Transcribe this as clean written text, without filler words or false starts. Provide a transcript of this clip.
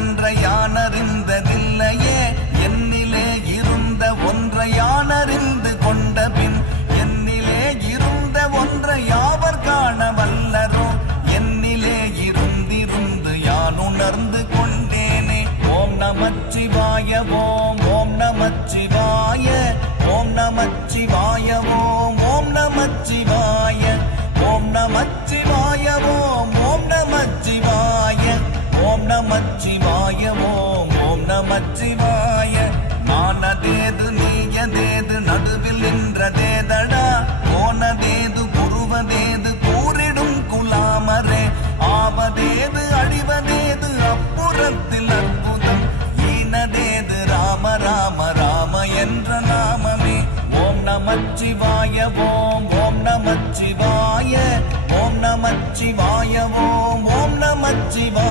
ஒன்றை யான் அறிந்ததில்லையே என்னிலே இருந்த ஒன்றை யான் அறிந்து கொண்ட பின் என்னிலே இருந்த ஒன்றை யாவர் காண வல்லரோ என்னிலே இருந்திருந்து யான் உணர்ந்து கொண்டேனே. ஓம் நமச்சிவாய ஓம் ஓம் நமச்சிவாய ஓம் நமச்சிவாய ஓம் ஓம் நமச்சிவாய ஓம் நமச்சிவாய ஓம் ஓம் நமச்சிவாய ஓம் நமச்சிவாய ஓம் ஓம் நமச்சிவாய. நானதேது நீயதேது நடுவில் நின்றதேதடா போனதேது புருவதேது கூறிடும் குலாமரே ஆவதேது அழிவதேது அப்புறத்தில் அற்புதம் ஈனதேது ராம ராம ராம என்ற நாமமே. ஓம் நமச்சிவாய ஓம் ஓம் நமச்சிவாய ஓம் நமச்சிவாய ஓம்